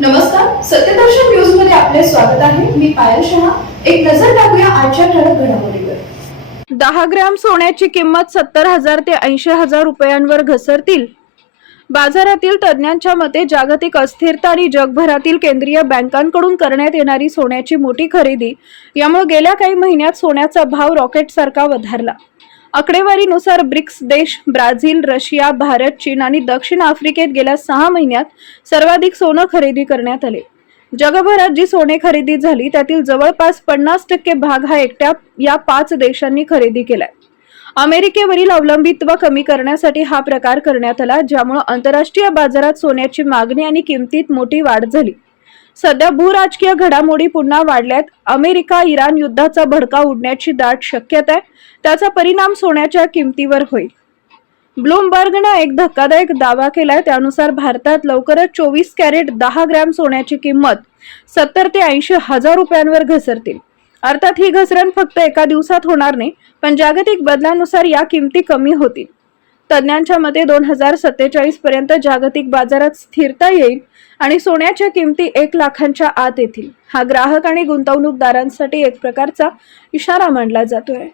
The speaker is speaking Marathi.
नमस्कार, सत्यदर्शन न्यूज मध्ये आपले स्वागत आहे. मी पायल शहा. एक नजर टाकूया आजच्या ठळक घडामोडीवर. 10 ग्रॅम सोन्याची किंमत 70,000 ते 80,000 रुपयांवर घसरतील. बाजारातील तज्ज्ञांच्या मते जागतिक अस्थिरता आणि जगभरातील केंद्रीय बँकांकडून करण्यात येणारी सोन्याची मोठी खरेदी यामुळे गेल्या काही महिन्यात सोन्याचा भाव रॉकेटसारखा वधारला. आकडेवारीनुसार ब्रिक्स देश ब्राझील, रशिया, भारत, चीन आणि दक्षिण आफ्रिकेत गेल्या 6 महिन्यात सर्वाधिक सोनं खरेदी करण्यात आले. जगभरात जी सोने खरेदी झाली त्यातील जवळपास 50% भाग हा एकट्या या 5 देशांनी खरेदी केलाय. अमेरिकेवरील अवलंबित्व कमी करण्यासाठी हा प्रकार करण्यात आला, ज्यामुळे आंतरराष्ट्रीय बाजारात सोन्याची मागणी आणि किमतीत मोठी वाढ झाली. सध्या भूराजकीय घडामोडी पुन्हा वाढल्यात. अमेरिका-इराण युद्धाचा भडका उडण्याची दाट शक्यता आहे. त्याचा परिणाम सोन्याच्या किमतीवर होईल. ब्लूमबर्गनं एक धक्कादायक दावा केलाय. त्यानुसार भारतात लवकरच 24 कॅरेट 10 ग्रॅम सोन्याची किंमत 70 ते 80,000 रुपयांवर घसरतील. अर्थात ही घसरण फक्त एका दिवसात होणार नाही, पण जागतिक बदलांनुसार या किमती कमी होतील. तज्ज्ञांच्या मते 2047 पर्यंत जागतिक बाजारात स्थिरता येईल आणि सोन्याच्या किमती 1 लाखांच्या आत येतील. हा ग्राहक आणि गुंतवणूकदारांसाठी एक प्रकारचा इशारा मानला जातोय.